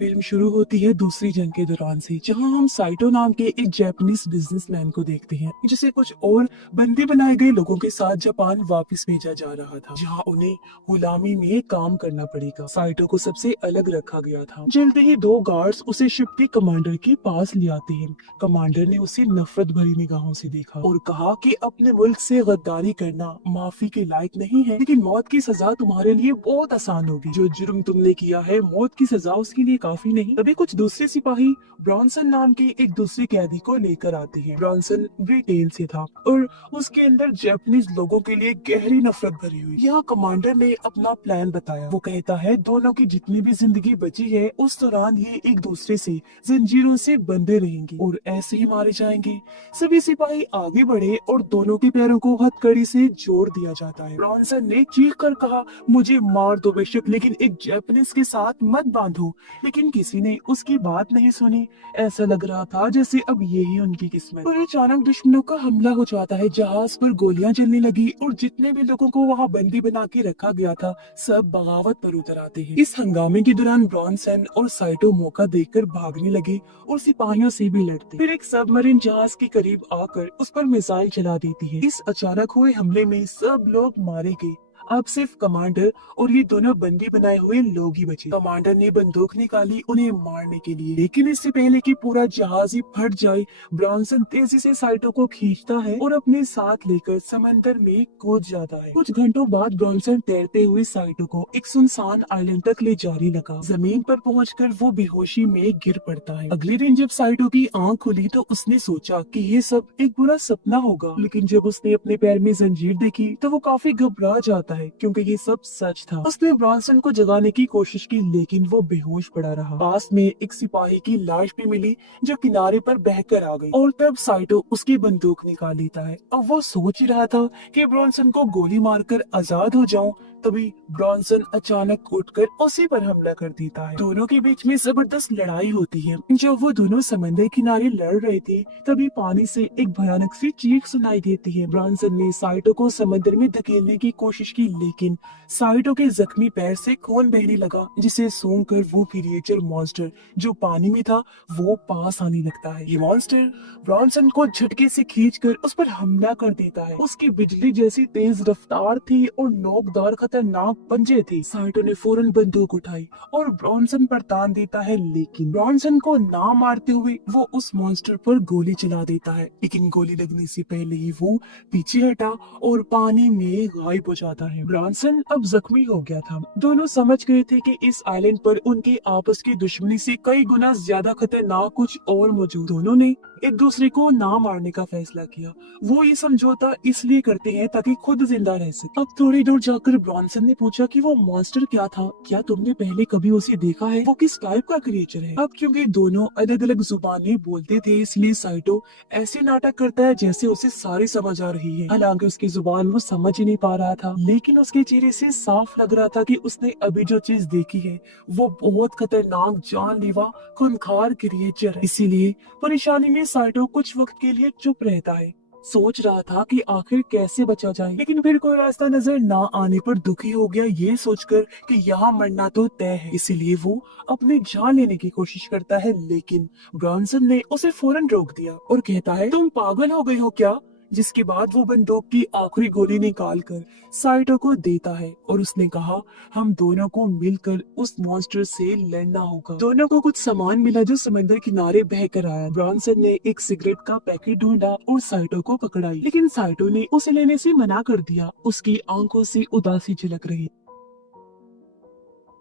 Film शुरू होती है दूसरी जंग के दौरान से, जहां हम साइटो नाम के एक जापानीज बिजनेसमैन को देखते हैं जिसे कुछ और बंदी बनाए गए लोगों के साथ जापान वापस भेजा जा रहा था, जहां उन्हें गुलामी में काम करना पड़ेगा। साइटो को सबसे अलग रखा गया था। जल्द ही दो गार्ड्स उसे शिप के कमांडर के पास ले आते हैं। कमांडर ने उसे नफरत भरी निगाहों से देखा और कहा कि अपने मुल्क से गद्दारी करना माफी के लायक नहीं है, लेकिन मौत की सजा तुम्हारे लिए बहुत आसान होगी। जो जुर्म तुमने किया है, मौत की सजा उसके लिए काफी नहीं। तभी कुछ दूसरे सिपाही ब्रॉन्सन नाम के एक दूसरे कैदी को लेकर आते हैं। ब्रॉन्सन ब्रिटेन से था और उसके अंदर जापानीज लोगों के लिए गहरी नफरत भरी हुई। यहाँ कमांडर ने अपना प्लान बताया। वो कहता है दोनों की जितनी भी जिंदगी बची है उस दौरान ये एक दूसरे से जंजीरों से बंधे रहेंगे और ऐसे ही मारे जाएंगे। सभी सिपाही आगे बढ़े और दोनों के पैरों को हथकड़ी से जोड़ दिया जाता है। ब्रॉन्सन ने चीख कर कहा, मुझे मार दो बेशक, लेकिन एक जापानीज के साथ मत बांधो। लेकिन किसी ने उसकी बात नहीं सुनी। ऐसा लग रहा था जैसे अब यही उनकी किस्मत। पर अचानक दुश्मनों का हमला हो जाता है। जहाज पर गोलियां चलने लगी और जितने भी लोगों को वहां बंदी बना के रखा गया था सब बगावत पर उतर आते हैं। इस हंगामे के दौरान ब्रॉन्सन और साइटो मौका देखकर भागने लगे और सिपाहियों से भी लड़ते। फिर एक सबमरीन जहाज के करीब आकर उस पर मिसाइल चला देती है। इस अचानक हुए हमले में सब लोग मारे गए। अब सिर्फ कमांडर और ये दोनों बंदी बनाए हुए लोग ही बचे। कमांडर ने बंदूक निकाली उन्हें मारने के लिए, लेकिन इससे पहले कि पूरा जहाज ही फट जाए, ब्रॉन्सन तेजी से साइटो को खींचता है और अपने साथ लेकर समंदर में कूद जाता है। कुछ घंटों बाद ब्रॉन्सन तैरते हुए साइटो को एक सुनसान आइलैंड तक ले जाने लगा। जमीन पर पहुंचकर वो बेहोशी में गिर पड़ता है। अगले दिन जब साइटो की आंख खुली तो उसने सोचा कि ये सब एक बुरा सपना होगा, लेकिन जब उसने अपने पैर में जंजीर देखी तो वो काफी घबरा जाता है क्योंकि ये सब सच था। उसने ब्रॉन्सन को जगाने की कोशिश की, लेकिन वो बेहोश पड़ा रहा। पास में एक सिपाही की लाश भी मिली जो किनारे पर बहकर आ गई और तब साइटो उसकी बंदूक निकाल लेता है। अब वो सोच ही रहा था कि ब्रॉन्सन को गोली मारकर आजाद हो जाऊं, तभी ब्रॉन्सन अचानक उठकर उसी पर हमला कर देता है। दोनों के बीच में जबरदस्त लड़ाई होती है। जब वो दोनों समंदर किनारे लड़ रहे थे तभी पानी से एक भयानक सी चीख सुनाई देती है। ब्रॉन्सन ने साइटो को समंदर में धकेलने की कोशिश की, लेकिन साइटो के जख्मी पैर से खून बहने लगा, जिसे सूंघकर वो क्रिएचर मॉन्स्टर जो पानी में था वो पास आने लगता है। ये मॉन्स्टर ब्रॉन्सन को झटके से खींचकर उस पर हमला कर देता है। उसकी बिजली जैसी तेज रफ्तार थी और नोकदार खतरनाक पंजे थे। साइटो ने फौरन बंदूक उठाई और ब्रॉन्सन पर तान देता है, लेकिन ब्रॉन्सन को ना मारते हुए वो उस मॉन्स्टर पर गोली चला देता है। लेकिन गोली लगने से पहले ही वो पीछे हटा और पानी में गायब हो जाता है। ब्रॉन्सन अब जख्मी हो गया था। दोनों समझ गए थे कि इस आइलैंड पर उनके आपस की दुश्मनी से कई गुना ज्यादा खतरनाक कुछ और मौजूद। दोनों ने एक दूसरे को ना मारने का फैसला किया। वो ये समझौता इसलिए करते हैं ताकि खुद जिंदा रह सके। अब थोड़ी दूर जाकर ब्रॉन्सन ने पूछा कि वो मॉन्स्टर क्या था, क्या तुमने पहले कभी उसे देखा है, वो किस टाइप का क्रिएचर है। अब क्योंकि दोनों अलग अलग जुबानें बोलते थे इसलिए साइटो ऐसे नाटक करता है जैसे उसे सारी समझ आ रही है। हालांकि उसकी जुबान वो समझ ही नहीं पा रहा था, लेकिन उसके चेहरे से साफ लग रहा था कि उसने अभी जो चीज देखी है वो बहुत खतरनाक जानलेवा खूंखार क्रिएचर है। इसीलिए परेशानी में साइटो कुछ वक्त के लिए चुप रहता है। सोच रहा था कि आखिर कैसे बचा जाए, लेकिन फिर कोई रास्ता नजर ना आने पर दुखी हो गया ये सोचकर कि यहाँ मरना तो तय है। इसीलिए वो अपनी जान लेने की कोशिश करता है, लेकिन ब्रॉन्सन ने उसे फौरन रोक दिया और कहता है, तुम पागल हो गई हो क्या। जिसके बाद वो बंदूक की आखिरी गोली निकालकर साइटो को देता है और उसने कहा, हम दोनों को मिलकर उस मॉन्स्टर से लड़ना होगा। दोनों को कुछ सामान मिला जो समंदर किनारे बह कर आया। ब्रॉन्सन ने एक सिगरेट का पैकेट ढूंढा और साइटो को पकड़ाई, लेकिन साइटो ने उसे लेने से मना कर दिया। उसकी आंखों से उदासी झलक रही।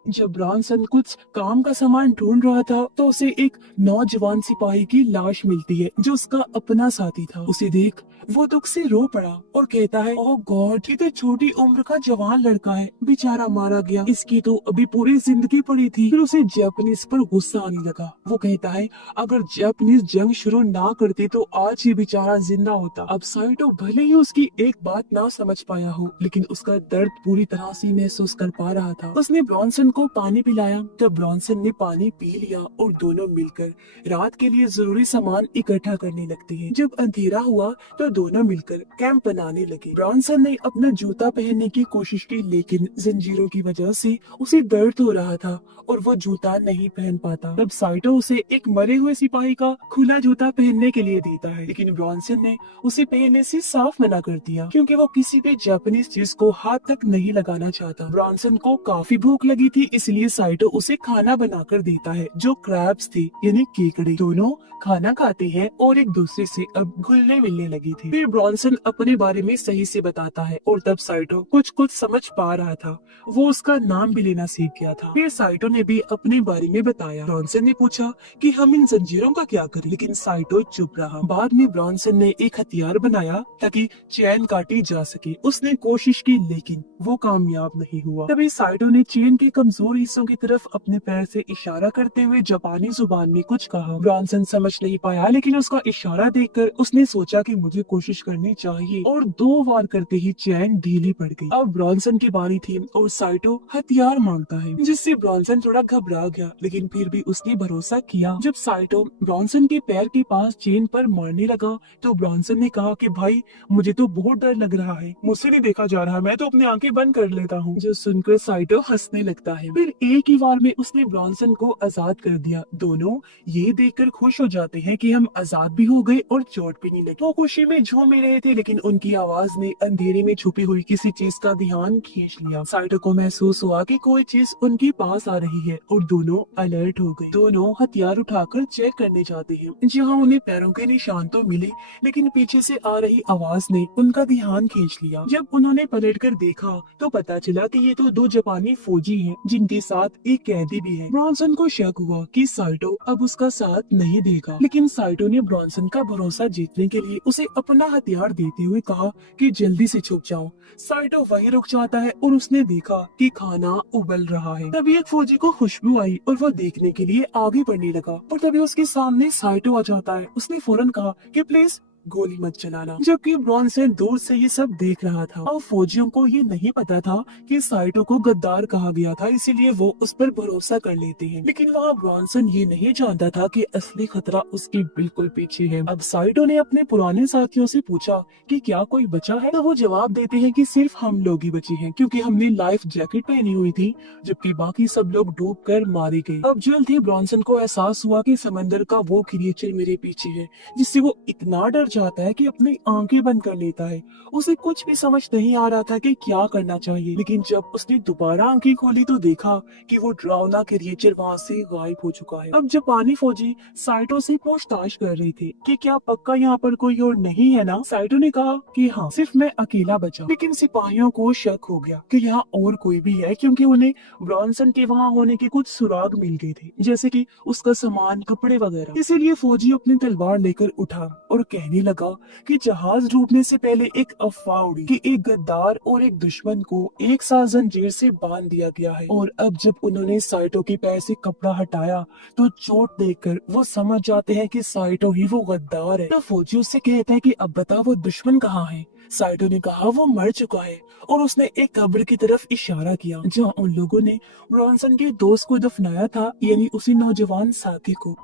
जब ब्रॉन्सन कुछ काम का सामान ढूंढ रहा था तो उसे एक नौजवान सिपाही की लाश मिलती है जो उसका अपना साथी था। उसे देख वो दुख से रो पड़ा और कहता है, ओह गॉड, ये तो छोटी उम्र का जवान लड़का है, बेचारा मारा गया, इसकी तो अभी पूरी जिंदगी पड़ी थी। फिर उसे जापानीज पर गुस्सा आने लगा। वो कहता है, अगर जापानीज जंग शुरू ना करते तो आज ये बेचारा जिंदा होता। अब साइटो भले ही उसकी एक बात ना समझ पाया हो, लेकिन उसका दर्द पूरी तरह से महसूस कर पा रहा था। उसने ब्रॉन्सन को पानी पिलाया तब ब्रॉन्सन ने पानी पी लिया और दोनों मिलकर रात के लिए जरूरी सामान इकट्ठा करने लगते हैं। जब अंधेरा हुआ तो दोनों मिलकर कैंप बनाने लगे। ब्रॉन्सन ने अपना जूता पहनने की कोशिश की लेकिन जंजीरों की वजह से उसे दर्द हो रहा था और वो जूता नहीं पहन पाता। तब साइटो उसे एक मरे हुए सिपाही का खुला जूता पहनने के लिए देता है, लेकिन ब्रॉन्सन ने उसे पहनने से साफ मना कर दिया क्योंकि वो किसी भी जापानीज चीज को हाथ तक नहीं लगाना चाहता। ब्रॉन्सन को काफी भूख लगी थी, इसलिए साइटो उसे खाना बनाकर देता है जो क्रैब्स थे यानी केकड़े। दोनों खाना खाते हैं और एक दूसरे से अब घुलने मिलने लगी थी। फिर ब्रॉन्सन अपने बारे में सही से बताता है और तब साइटो कुछ कुछ समझ पा रहा था। वो उसका नाम भी लेना सीख गया था। फिर साइटो ने भी अपने बारे में बताया। ब्रॉन्सन ने पूछा कि हम इन जंजीरों का क्या करें, लेकिन साइटो चुप रहा। बाद में ब्रॉन्सन ने एक हथियार बनाया ताकि चैन काटी जा सके। उसने कोशिश की लेकिन वो कामयाब नहीं हुआ। तभी साइटो ने चेन के कमजोर हिस्सों की तरफ अपने पैर से इशारा करते हुए जापानी जुबान में कुछ कहा। ब्रॉन्सन समझ नहीं पाया लेकिन उसका इशारा देखकर उसने सोचा कि मुझे कोशिश करनी चाहिए और 2 बार करते ही चैन ढीली पड़ गई। अब ब्रॉन्सन की बारी थी और साइटो हथियार मांगता है, जिससे ब्रॉन्सन थोड़ा घबरा गया लेकिन फिर भी उसने भरोसा किया। जब साइटो ब्रॉन्सन के पैर के पास चेन पर मारने लगा तो ब्रॉन्सन ने कहा कि भाई मुझे तो बहुत डर लग रहा है, मुझसे नहीं देखा जा रहा, मैं तो अपनी आंखें बंद कर लेता हूँ। जो सुनकर साइटो हंसने लगता है। फिर एक ही बार में उसने ब्रॉन्सन को आजाद कर दिया। दोनों ये देखकर खुश हो जाते हैं कि हम आजाद भी हो गए और चोट भी नहीं लगी। वो खुशी में झूम भी रहे थे लेकिन उनकी आवाज ने अंधेरे में छुपी हुई किसी चीज का ध्यान खींच लिया। साइटो को महसूस हुआ कि कोई चीज उनके पास आ रही है और दोनों अलर्ट हो गए। दोनों हथियार उठाकर चेक करने जाते हैं। जहाँ उन्हें पैरों के निशान तो मिले लेकिन पीछे से आ रही आवाज ने उनका ध्यान खींच लिया। जब उन्होंने पलटकर देखा तो पता चला कि ये तो 2 जापानी फौजी हैं जिनके साथ एक कैदी भी है। ब्रॉन्सन को शक हुआ कि साइटो अब उसका साथ नहीं देगा, लेकिन साइटो ने ब्रॉन्सन का भरोसा जीतने के लिए उसे अपना हथियार देते हुए कहा कि जल्दी से छुप जाओ। साइटो वहीं रुक जाता है और उसने देखा कि खाना उबल रहा है। तभी एक फौजी को खुशबू आई और वो देखने के लिए आगे बढ़ने लगा और तभी उसके सामने साइटो आ जाता है। उसने फौरन कहा कि प्लीज गोली मत चलाना, जबकि ब्रॉन्सन दूर से ये सब देख रहा था और फौजियों को ये नहीं पता था कि साइटो को गद्दार कहा गया था, इसीलिए वो उस पर भरोसा कर लेते हैं। लेकिन वहाँ ब्रॉन्सन ये नहीं जानता था कि असली खतरा उसके बिल्कुल पीछे है। अब साइटो ने अपने पुराने साथियों से पूछा कि क्या कोई बचा है, तो वो जवाब देते हैं कि सिर्फ हम लोग ही बचे हैं क्योंकि हमने लाइफ जैकेट पहनी हुई थी, जबकि बाकी सब लोग डूब कर मारे गए। अब जल्द ही ब्रॉन्सन को एहसास हुआ कि समंदर का वो क्रिएचर मेरे पीछे है, जिससे वो इतना डर जाता है कि अपनी आंखें बंद कर लेता है। उसे कुछ भी समझ नहीं आ रहा था कि क्या करना चाहिए, लेकिन जब उसने दोबारा आंखें खोली तो देखा कि वो डरावना क्रिएचर वहाँ से गायब हो चुका है। अब जापानी फौजी साइटो से पूछताछ कर रहे थे कि क्या पक्का यहाँ पर कोई और नहीं है ना। साइटो ने कहा कि हाँ, सिर्फ मैं अकेला बचा। लेकिन सिपाहियों को शक हो गया कि यहाँ और कोई भी है, क्योंकि उन्हें ब्रॉन्सन के वहाँ होने के कुछ सुराग मिल गए थे, जैसे कि उसका सामान, कपड़े वगैरह। इसीलिए फौजी अपनी तलवार लेकर उठा और कहने लगा कि जहाज डूबने से पहले एक अफवाह उड़ी कि एक गद्दार और एक दुश्मन को एक साथ जंजीर से बांध दिया गया है। और अब जब उन्होंने साइटो के पैर से कपड़ा हटाया तो चोट देखकर वो समझ जाते हैं कि साइटो ही वो गद्दार है। तो फौजी उससे कहते हैं कि अब बता वो दुश्मन कहाँ है। साइटो ने कहा वो मर चुका है और उसने एक कब्र की तरफ इशारा किया जहाँ उन लोगों ने ब्रॉन्सन के दोस्त को दफनाया था, यानी उसी नौजवान साथी को।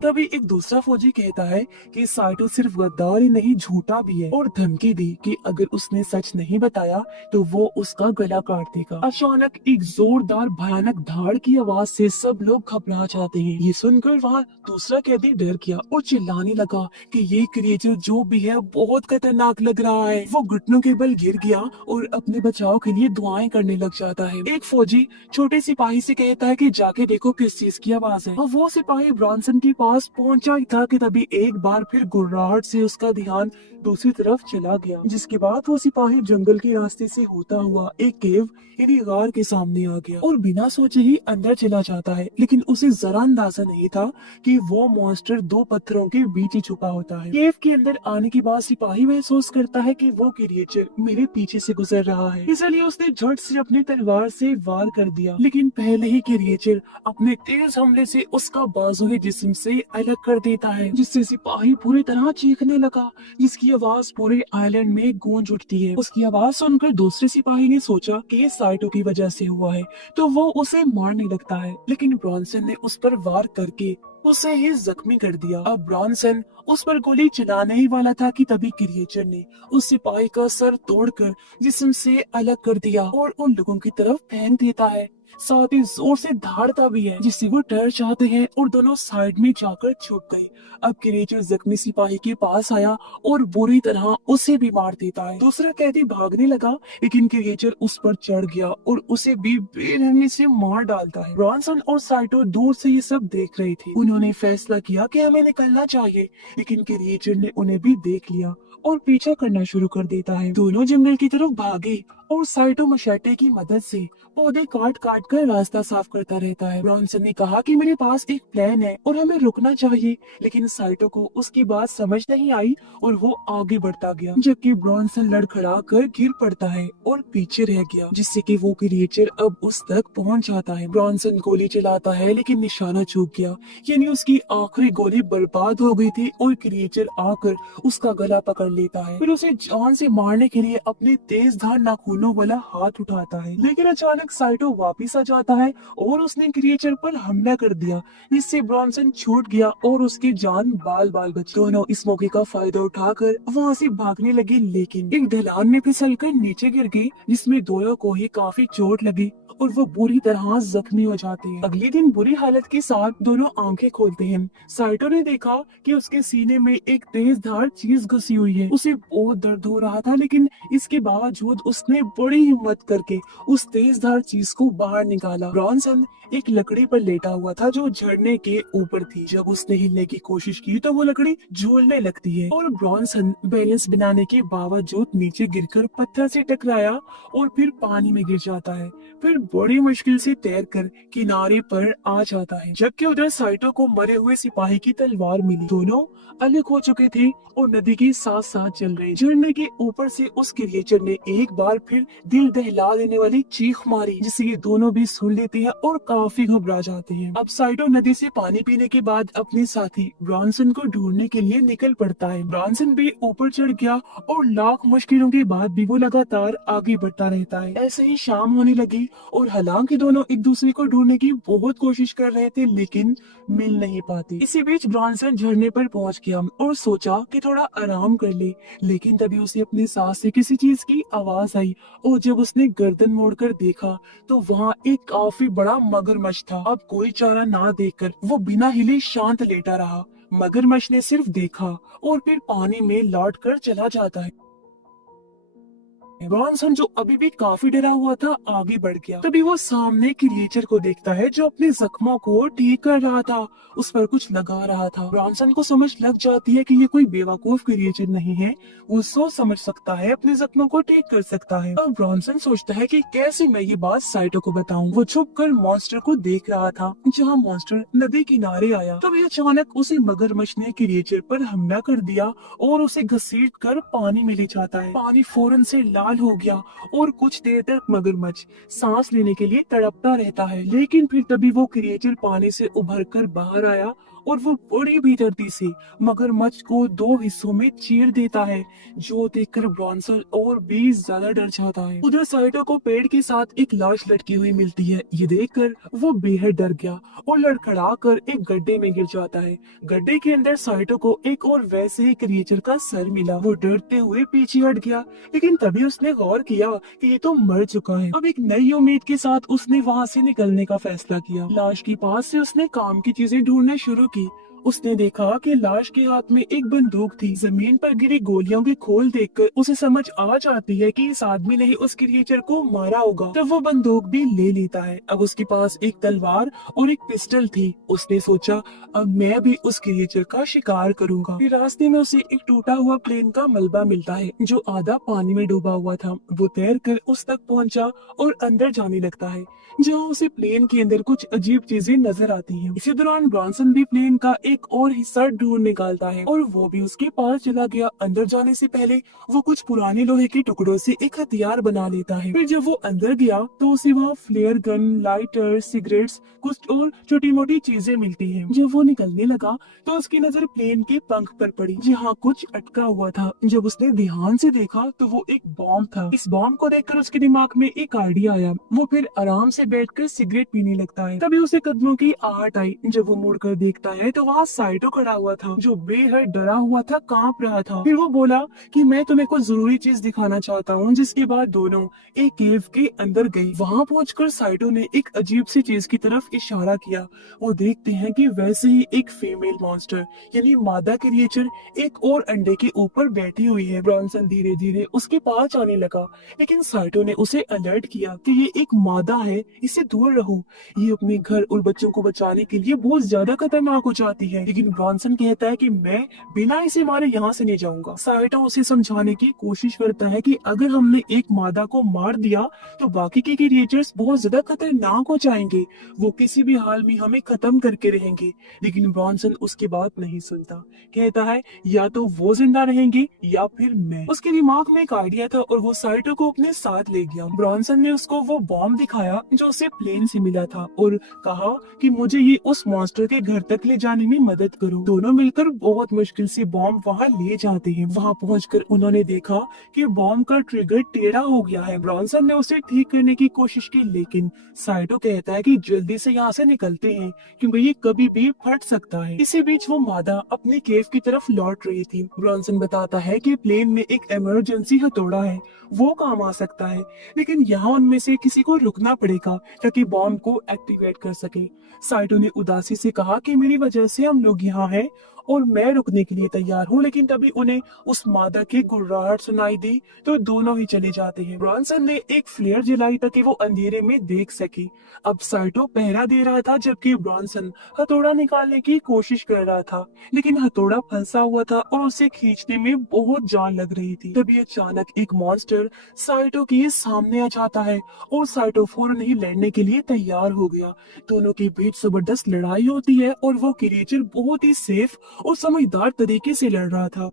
तभी एक दूसरा फौजी कहता है कि साइटो सिर्फ गद्दार ही नहीं, झूठा भी है, और धमकी दी कि अगर उसने सच नहीं बताया तो वो उसका गला काट देगा। अचानक एक जोरदार भयानक धाड़ की आवाज से सब लोग घबरा जाते हैं। ये सुनकर वहाँ दूसरा कैदी डर गया और चिल्लाने लगा कि ये क्रिएचर जो भी है बहुत खतरनाक लग रहा है। वो घुटनों के बल गिर गया और अपने बचाव के लिए दुआएं करने लग जाता है। एक फौजी छोटे सिपाही से कहता है कि जाके देखो किस चीज की आवाज है, और वो सिपाही ब्रॉन्सन के पास पहुंचा ही था कि तभी एक बार फिर गुर्राहट से उसका ध्यान दूसरी तरफ चला गया, जिसके बाद वो सिपाही जंगल के रास्ते से होता हुआ एक केव यानी गार के सामने आ गया और बिना सोचे ही अंदर चला जाता है। लेकिन उसे जरा अंदाजा नहीं था कि वो मॉन्स्टर 2 पत्थरों के बीच ही छुपा होता है। केव के अंदर आने के बाद सिपाही महसूस करता है कि वो क्रिएचर मेरे पीछे से गुजर रहा है, इसलिए उसने झट से अपनी तलवार से वार कर दिया। लेकिन पहले ही क्रिएचर अपने तेज हमले से उसका बाजुए जिस्म से अलग कर देता है, जिससे सिपाही पूरी तरह चीखने लगा, जिसकी आवाज पूरे आइलैंड में गूंज उठती है। उसकी आवाज सुनकर दूसरे सिपाही ने सोचा कि ये साइटो की वजह से हुआ है, तो वो उसे मारने लगता है, लेकिन ब्रॉन्सन ने उस पर वार करके उसे ही जख्मी कर दिया। अब ब्रॉन्सन उस पर गोली चलाने ही वाला था कि तभी क्रिएचर ने उस सिपाही का सर तोड़कर जिस्म से अलग कर दिया और उन लोगों की तरफ फेंक देता है। साथ ही जोर से धाड़ता भी है, जिससे वो डर जाते हैं और दोनों साइड में जाकर छुप गए। अब क्रिएचर जख्मी सिपाही के पास आया और बुरी तरह उसे भी मार देता है। दूसरा कैदी भागने लगा, लेकिन क्रिएचर उस पर चढ़ गया और उसे भी बेरहमी से मार डालता है। ब्रॉन्सन और साइटो दूर से ये सब देख रहे थे। उन्होंने फैसला किया कि हमें निकलना चाहिए, लेकिन क्रिएचर ने उन्हें भी देख लिया और पीछा करना शुरू कर देता है। दोनों जंगल की तरफ भागे और साइटो मशेटे की मदद से पौधे काट काट कर रास्ता साफ करता रहता है। ब्रॉन्सन ने कहा कि मेरे पास एक प्लान है और हमें रुकना चाहिए, लेकिन साइटो को उसकी बात समझ नहीं आई और वो आगे बढ़ता गया, जबकि ब्रॉन्सन लड़खड़ा कर गिर पड़ता है और पीछे रह गया, जिससे कि वो क्रिएचर अब उस तक पहुंच जाता है। ब्रॉन्सन गोली चलाता है, लेकिन निशाना चूक गया, यानी उसकी आखिरी गोली बर्बाद हो गई थी और क्रिएचर आकर उसका गला पकड़ लेता है। फिर उसे जान से मारने के लिए अपने तेज धार नाखूनों वाला हाथ उठाता है, लेकिन अचानक साइटो वापिस आ जाता है और उसने क्रिएचर पर हमला कर दिया, जिससे ब्रॉन्सन छूट गया और उसकी जान बाल बाल बची। दोनों इस मौके का फायदा उठाकर वहाँ से भागने लगे, लेकिन एक ढलान में फिसलकर नीचे गिर गए, जिसमें दोनों को ही काफी चोट लगी और वो बुरी तरह जख्मी हो जाते हैं। अगले दिन बुरी हालत के साथ दोनों आंखें खोलते हैं। साइटो ने देखा कि उसके सीने में एक तेज धार चीज घुसी हुई है। उसे बहुत दर्द हो रहा था, लेकिन इसके बावजूद उसने बड़ी हिम्मत करके उस तेज धार चीज को बाहर निकाला। ब्रॉन्सन एक लकड़ी पर लेटा हुआ था जो झरने के ऊपर थी। जब उसने हिलने की कोशिश की तो वो लकड़ी झूलने लगती है और ब्रॉन्सन बैलेंस बनाने के बावजूद नीचे गिरकर पत्थर से टकराया और फिर पानी में गिर जाता है। फिर बड़ी मुश्किल से तैरकर किनारे पर आ जाता है, जबकि उधर साइटो को मरे हुए सिपाही की तलवार मिली। दोनों अलग हो चुके थे और नदी के साथ साथ चल रहे। झरने के ऊपर से उस क्रिएचर ने एक बार फिर दिल दहला देने वाली चीख मारी, जिसे ये दोनों भी सुन लेते हैं और काफी घबरा जाते हैं। अब साइटो नदी से पानी पीने के बाद अपने साथी ब्रॉन्सन को ढूंढने के लिए निकल पड़ता है। ब्रॉन्सन भी ऊपर चढ़ गया और लाख मुश्किलों के बाद भी वो लगातार आगे बढ़ता रहता है। ऐसे ही शाम होने लगी और हालांकि दोनों एक दूसरे को ढूंढने की बहुत कोशिश कर रहे थे, लेकिन मिल नहीं पाते। इसी बीच ब्रॉन्सन झरने पर पहुंच गया और सोचा कि थोड़ा आराम कर ले, लेकिन तभी उसे अपने सांस से किसी चीज की आवाज आई और जब उसने गर्दन मोड़कर देखा तो वहाँ एक काफी बड़ा मगरमच्छ था। अब कोई चारा ना देखकर वो बिना हिले शांत लेटा रहा। मगरमच्छ ने सिर्फ देखा और फिर पानी में लौट कर चला जाता है। ब्रॉन्सन जो अभी भी काफी डरा हुआ था आगे बढ़ गया। तभी वो सामने क्रिएचर को देखता है जो अपने जख्मों को ठीक कर रहा था, उस पर कुछ लगा रहा था। ब्रॉन्सन को समझ लग जाती है कि ये कोई बेवकूफ क्रिएचर नहीं है, वो सोच समझ सकता है, अपने जख्मों को ठीक कर सकता है। अब ब्रॉन्सन सोचता है कि कैसे मैं ये बात साइटो को बताऊं। वो छुप कर मॉन्स्टर को देख रहा था। जहाँ मॉन्स्टर नदी किनारे आया तभी अचानक उसे मगरमच्छ ने क्रिएचर पर हमला कर दिया और उसे घसीट कर पानी में ले जाता है। पानी फौरन से लाल हो गया और कुछ देर तक मगरमच्छ सांस लेने के लिए तड़पता रहता है, लेकिन फिर तभी वो क्रिएचर पानी से उभर कर बाहर आया और वो बड़ी बेदर्दी से मगरमच्छ को दो हिस्सों में चीर देता है, जो देखकर ब्रॉन्सन और भी ज्यादा डर जाता है। उधर साइटो को पेड़ के साथ एक लाश लटकी हुई मिलती है। ये देखकर वो बेहद डर गया और लड़खड़ा कर एक गड्ढे में गिर जाता है। गड्ढे के अंदर साइटो को एक और वैसे ही क्रिएचर का सर मिला। वो डरते हुए पीछे हट गया, लेकिन तभी उसने गौर किया कि ये तो मर चुका है। अब एक नई उम्मीद के साथ उसने वहाँ से निकलने का फैसला किया। लाश के पास से उसने काम की चीजें ढूंढना शुरू की। उसने देखा कि लाश के हाथ में एक बंदूक थी। जमीन पर गिरी गोलियों के खोल देखकर उसे समझ आ जाती है कि इस आदमी ने ही उस क्रिएचर को मारा होगा। तब वो बंदूक भी ले लेता है। अब उसके पास एक तलवार और एक पिस्टल थी। उसने सोचा अब मैं भी उस क्रिएचर का शिकार करूंगा। फिर रास्ते में उसे एक टूटा हुआ प्लेन का मलबा मिलता है जो आधा पानी में डूबा हुआ था। वो तैर कर उस तक पहुंचा और अंदर जाने लगता है, जहाँ उसे प्लेन के अंदर कुछ अजीब चीजें नजर आती हैं। इसी दौरान ब्रॉन्सन भी प्लेन का एक और हिस्सा ढूंढ निकालता है और वो भी उसके पास चला गया। अंदर जाने से पहले वो कुछ पुराने लोहे के टुकड़ों से एक हथियार बना लेता है। फिर जब वो अंदर गया तो उसे वहाँ फ्लेयर गन, लाइटर, सिगरेट्स, कुछ और छोटी मोटी चीजें मिलती हैं। जब वो निकलने लगा तो उसकी नजर प्लेन के पंख पर पड़ी जहाँ कुछ अटका हुआ था। जब उसने ध्यान से देखा तो वो एक बॉम्ब था। इस बॉम्ब को देखकर उसके दिमाग में एक आइडिया आया। वो फिर आराम से बैठकर सिगरेट पीने लगता है। तभी उसे कदमों की आहट आई। जब वो मुड़कर देखता है तो वहाँ साइटो खड़ा हुआ था जो बेहद डरा हुआ था, कांप रहा था। फिर वो बोला कि मैं तुम्हें कुछ जरूरी चीज दिखाना चाहता हूँ। जिसके बाद दोनों एक केव के अंदर गए। वहाँ पहुंचकर साइटो ने एक अजीब सी चीज की तरफ इशारा किया। वो देखते हैं कि वैसे ही एक फीमेल मॉन्स्टर यानी मादा क्रिएचर एक और अंडे के ऊपर बैठी हुई है। ब्रॉन्सन धीरे धीरे उसके पास आने लगा, लेकिन साइटो ने उसे अलर्ट किया कि ये एक मादा है, इससे दूर रहो। ये अपने घर और बच्चों को बचाने के लिए बहुत ज्यादा खतरनाक हो जाती है। लेकिन ब्रॉन्सन कहता है कि मैं बिना इसे मारे यहाँ से नहीं जाऊंगा। साइटो उसे समझाने की कोशिश करता है कि अगर हमने एक मादा को मार दिया तो बाकी के क्रिएचर्स बहुत ज्यादा खतरनाक हो जाएंगे। वो किसी भी हाल में हमें खत्म करके रहेंगे। लेकिन ब्रॉन्सन उसकी बात नहीं सुनता। कहता है या तो वो जिंदा रहेंगे या फिर मैं। उसके दिमाग में एक आइडिया था और वो साइटो को अपने साथ ले गया। ब्रॉन्सन ने उसको वो बॉम्ब दिखाया जो उसे प्लेन से मिला था और कहा कि मुझे ये उस मॉन्स्टर के घर तक ले जाने में मदद करो। दोनों मिलकर बहुत मुश्किल से बॉम्ब वहाँ ले जाते हैं। वहाँ पहुंचकर उन्होंने देखा कि बॉम्ब का ट्रिगर टेढ़ा हो गया है। ब्रॉन्सन ने उसे ठीक करने की कोशिश की, लेकिन साइटो कहता है कि जल्दी से यहाँ से निकलते हैं क्योंकि ये कभी भी फट सकता है। इसी बीच वो मादा अपनी केव की तरफ लौट रही थी। ब्रॉन्सन बताता है कि प्लेन में एक इमरजेंसी हथौड़ा है, वो काम आ सकता है, लेकिन यहाँ उनमें से किसी को रुकना पड़ेगा ताकि बॉम्ब को एक्टिवेट कर सके। साइटो ने उदासी से कहा कि मेरी वजह से हम लोग यहाँ हैं और मैं रुकने के लिए तैयार हूँ। लेकिन तभी उन्हें उस मादा की गुर्राहट सुनाई दी तो दोनों ही चले जाते हैं। ब्रॉन्सन ने एक फ्लेयर जलाई ताकि वो अंधेरे में देख सके। अब साइटो पहरा दे रहा था जबकि ब्रॉन्सन हथौड़ा निकालने की कोशिश कर रहा था, लेकिन हथौड़ा फंसा हुआ था और उसे खींचने में बहुत जान लग रही थी। तभी अचानक एक मॉन्स्टर साइटो के सामने आ जाता है और साइटो फौरन ही लड़ने के लिए तैयार हो गया। दोनों के बीच जबरदस्त लड़ाई होती है और वो क्रिएचर बहुत ही सेफ और समझदार तरीके से लड़ रहा था।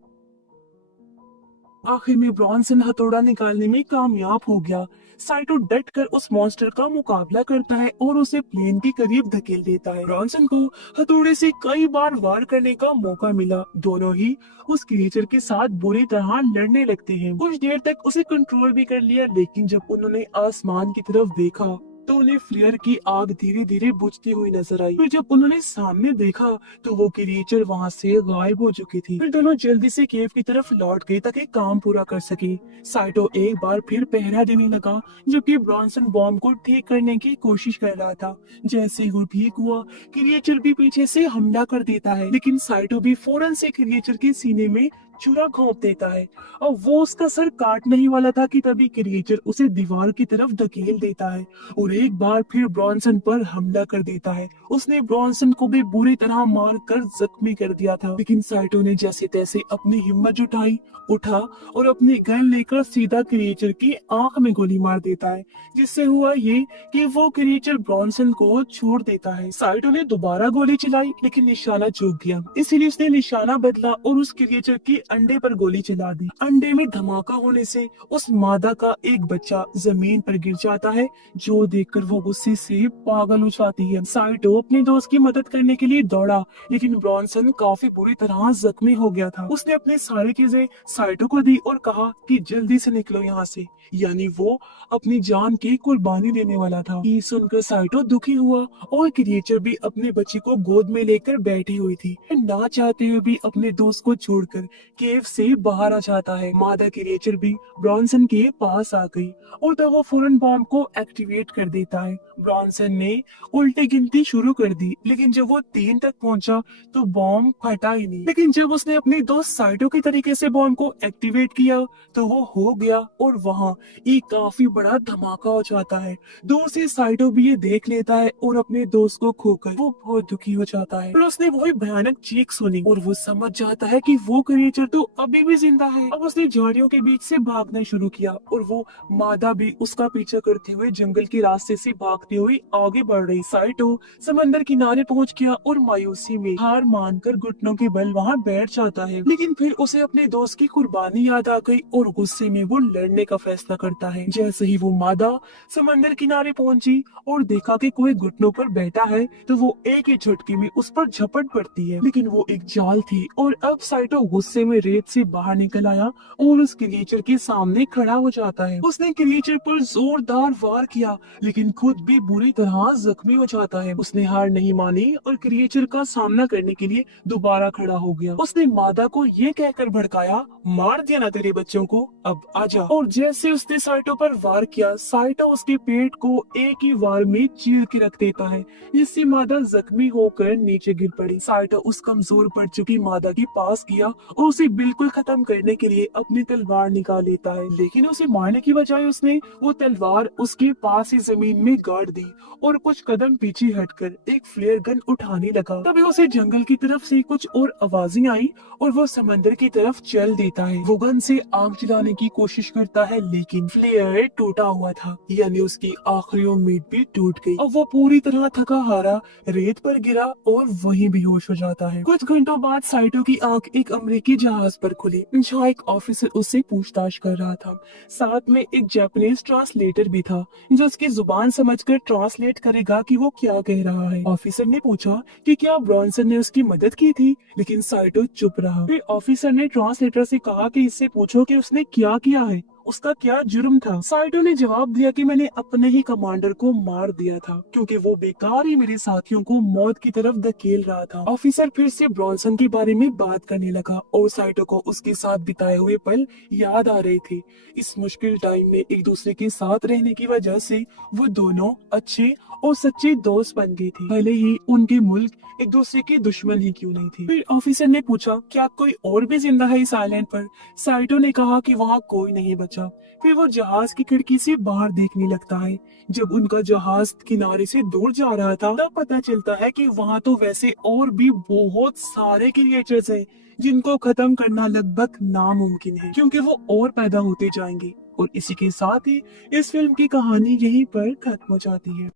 आखिर में ब्रॉन्सन हथौड़ा निकालने में कामयाब हो गया। साइटो डट कर उस मॉन्स्टर का मुकाबला करता है और उसे प्लेन के करीब धकेल देता है। ब्रॉन्सन को हथौड़े से कई बार वार करने का मौका मिला। दोनों ही उस क्रिएचर के साथ बुरी तरह लड़ने लगते हैं। कुछ देर तक उसे कंट्रोल भी कर लिया, लेकिन जब उन्होंने आसमान की तरफ देखा तो उन्हें फ्लेयर की आग धीरे धीरे बुझती हुई नजर आई। फिर जब उन्होंने सामने देखा तो वो क्रिएचर वहाँ से गायब हो चुकी थी। फिर दोनों जल्दी से केव की तरफ लौट गए ताकि काम पूरा कर सके। साइटो एक बार फिर पहरा देने लगा जबकि ब्रॉन्सन बॉम्ब को ठीक करने की कोशिश कर रहा था। जैसे ही वो ठीक हुआ क्रिएचर भी पीछे से हमला कर देता है, लेकिन साइटो भी फौरन से क्रिएचर के सीने में छुरा घोंप देता है और वो उसका सर काटने ही वाला था कि तभी क्रिएचर उसे दीवार की तरफ धकेल देता है और एक बार फिर ब्रॉन्सन पर हमला कर देता है। उसने ब्रॉन्सन को भी बुरी तरह मार कर जख्मी कर दिया था, लेकिन साइटो ने जैसे तैसे अपनी हिम्मत जुटाई, उठा और अपनी गन लेकर सीधा क्रिएचर की आंख में गोली मार देता है। जिससे हुआ ये कि वो क्रिएचर ब्रॉन्सन को छोड़ देता है। साइटो ने दोबारा गोली चलाई लेकिन निशाना चूक गया, इसलिए उसने निशाना बदला और उस क्रिएचर की अंडे पर गोली चला दी। अंडे में धमाका होने से उस मादा का एक बच्चा जमीन पर गिर जाता है, जो देखकर वो गुस्से से पागल हो जाती है। साइटो अपने दोस्त की मदद करने के लिए दौड़ा, लेकिन ब्रॉन्सन काफी बुरी तरह जख्मी हो गया था। उसने अपनी सारी चीजें साइटो को दी और कहा कि जल्दी से निकलो यहाँ से, यानी वो अपनी जान की कुर्बानी देने वाला था। ये सुनकर साइटो दुखी हुआ और क्रिएचर भी अपने बच्चे को गोद में लेकर बैठी हुई थी। ना चाहते हुए भी अपने दोस्त को छोड़कर केव से बाहर आ जाता है। मादा क्रिएचर भी ब्रॉन्सन के पास आ गई और तब वो फौरन बॉम्ब को एक्टिवेट कर देता है। ब्रॉन्सन ने उल्टी गिनती शुरू कर दी, लेकिन जब वो 3 तक पहुंचा तो बॉम्ब फटा ही नहीं। लेकिन जब उसने अपने दोस्त साइटो के तरीके से बॉम्ब को एक्टिवेट किया तो वो हो गया और वहाँ एक काफी बड़ा धमाका हो जाता है। दूर से साइटो भी ये देख लेता है और अपने दोस्त को खोकर वो बहुत दुखी हो जाता है। फिर उसने वही भयानक चीख सुनी और वो समझ जाता है कि वो क्रिएचर साइटो अभी भी जिंदा है। अब उसने झाड़ियों के बीच से भागना शुरू किया और वो मादा भी उसका पीछा करते हुए जंगल के रास्ते से भागती हुई आगे बढ़ रही। साइटो समंदर किनारे पहुंच गया और मायूसी में हार मानकर घुटनों के बल वहां बैठ जाता है। लेकिन फिर उसे अपने दोस्त की कुर्बानी याद आ गई और गुस्से में वो लड़ने का फैसला करता है। जैसे ही वो मादा समंदर किनारे पहुंची और देखा कि कोई घुटनों पर बैठा है तो वो एक ही झटके में उस पर झपट पड़ती है। लेकिन वो एक जाल थी और अब साइटो गुस्से में रेत से बाहर निकल आया और उस क्रिएचर के सामने खड़ा हो जाता है। उसने क्रिएचर पर जोरदार वार किया लेकिन खुद भी बुरी तरह जख्मी हो जाता है। उसने हार नहीं मानी और क्रिएचर का सामना करने के लिए दोबारा खड़ा हो गया। उसने मादा को ये कहकर भड़काया, मार दिया ना तेरे बच्चों को, अब आजा। और जैसे उसने साइटो पर वार किया, साइटो उसके पेट को एक ही वार में चीर के रख देता है, जिससे मादा जख्मी होकर नीचे गिर पड़ी। साइटो उस कमजोर पड़ चुकी मादा के पास गया और उसे बिल्कुल खत्म करने के लिए अपनी तलवार निकाल लेता है। लेकिन उसे मारने की बजाय उसने वो तलवार उसके पास ही जमीन में गाड़ दी और कुछ कदम पीछे हटकर एक फ्लेयर गन उठाने लगा। तभी उसे जंगल की तरफ से कुछ और आवाजें आई और वो समंदर की तरफ चल देता है। वो गन से आग जलाने की कोशिश करता है लेकिन फ्लेयर टूटा हुआ था, यानी उसकी आखिरी उम्मीद भी टूट गई। अब वो पूरी तरह थका हारा रेत पर गिरा और वहीं बेहोश हो जाता है। कुछ घंटों बाद साइटो की आंख एक अमेरिकी जहाज पर खुली, जहाँ एक ऑफिसर उससे पूछताछ कर रहा था। साथ में एक जापानीज ट्रांसलेटर भी था जो उसकी जुबान समझकर ट्रांसलेट करेगा कि वो क्या कह रहा है। ऑफिसर ने पूछा कि क्या ब्रॉन्सन ने उसकी मदद की थी, लेकिन साइटो चुप रहा। फिर ऑफिसर ने ट्रांसलेटर से कहा कि इससे पूछो कि उसने क्या किया है, उसका क्या जुर्म था। साइटो ने जवाब दिया कि मैंने अपने ही कमांडर को मार दिया था क्योंकि वो बेकार ही मेरे साथियों को मौत की तरफ धकेल रहा था। ऑफिसर फिर से ब्रॉन्सन के बारे में बात करने लगा और साइटो को उसके साथ बिताए हुए पल याद आ रहे थे। इस मुश्किल टाइम में एक दूसरे के साथ रहने की वजह से वो दोनों अच्छे और सच्चे दोस्त बन गए थे, भले ही उनके मुल्क एक दूसरे के दुश्मन ही क्यों नहीं थे। फिर ऑफिसर ने पूछा, क्या कोई और भी जिंदा है इस आइलैंड पर? साइटो ने कहा कि वहाँ कोई नहीं बचा। फिर वो जहाज की खिड़की से बाहर देखने लगता है। जब उनका जहाज किनारे से दूर जा रहा था तब पता चलता है कि वहाँ तो वैसे और भी बहुत सारे क्रिएचर्स हैं जिनको खत्म करना लगभग नामुमकिन है क्योंकि वो और पैदा होते जाएंगे। और इसी के साथ ही इस फिल्म की कहानी यहीं पर खत्म हो जाती है।